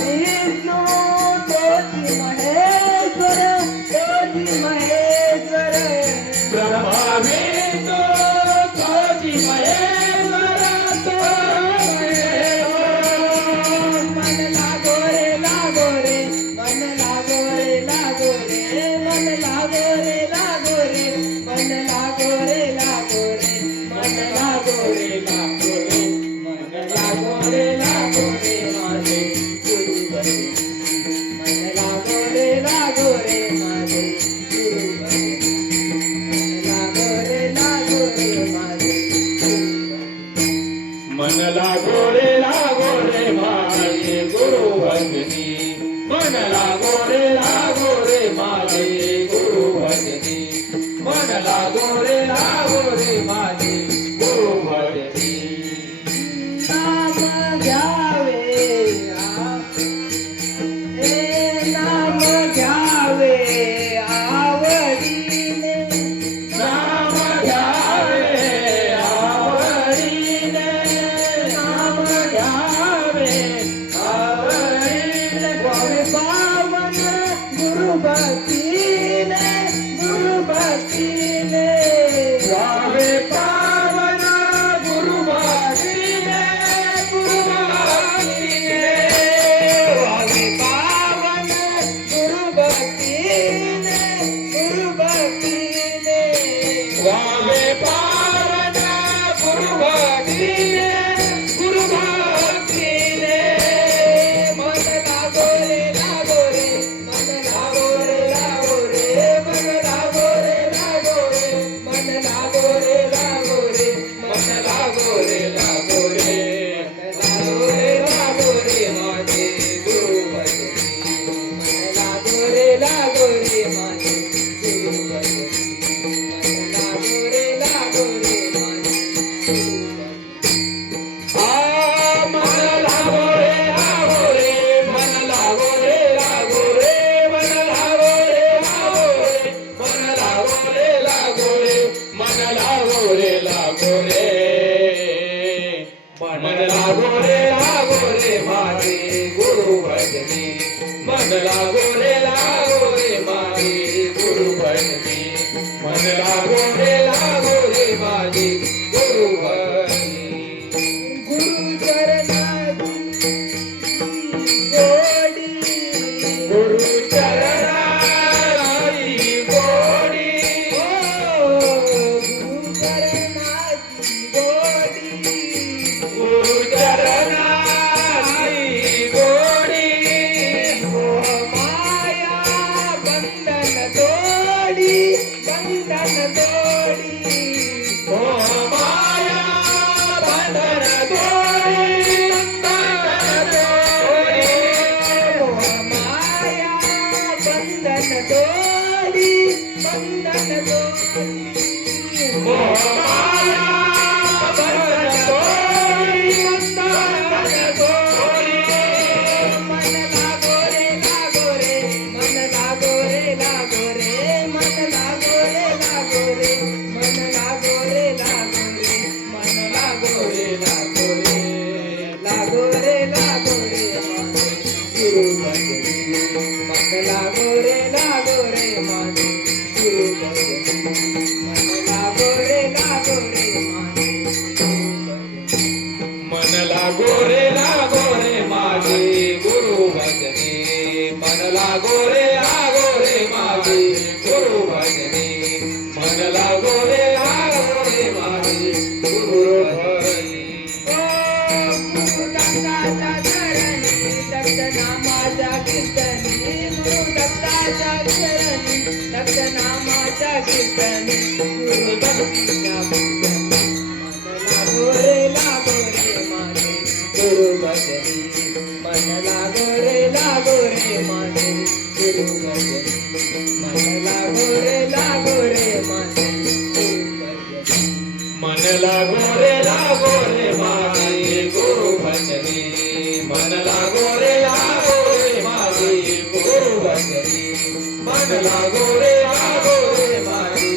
विष्णू तोची महेश्वर तोची महेश्वर ब्रह्मा विष्णू तोची महेश्वर तोची महेश्वर. मन लागो रे लागो रे मन लागो रे लागो रे मन लागो रे लागो रे मन लागो रे लागो रे मन लागो रे लागो लागो रे माझे गुरुवरे मन लागो रे लागो रे माझे मन लागो रे लागो रे मारे गुरु भजनी. मन लागो रे लागो रे मारे गुरु भजनी. मन लागो रे लागो रे मारे गुरु भजनी. गुरु गोडी. गुरु गोडी गुरु गोडी. தேடி கந்தன தேடி ஓமாய பந்தன தேடி मन लागो रे लागो रे माझे गुरु भजनी मन लागो रे लागो रे माझे गुरु भजनी गुरु दत्ताच्या चरणी दत्त नामाच्या कीर्तनी गुरु दत्ताच्या चरणी दत्त नामाच्या कीर्तनी गुरु मन लागो रे लागो रे माझे गुरु भजनी मन लागो लागो रे लागो रे माझे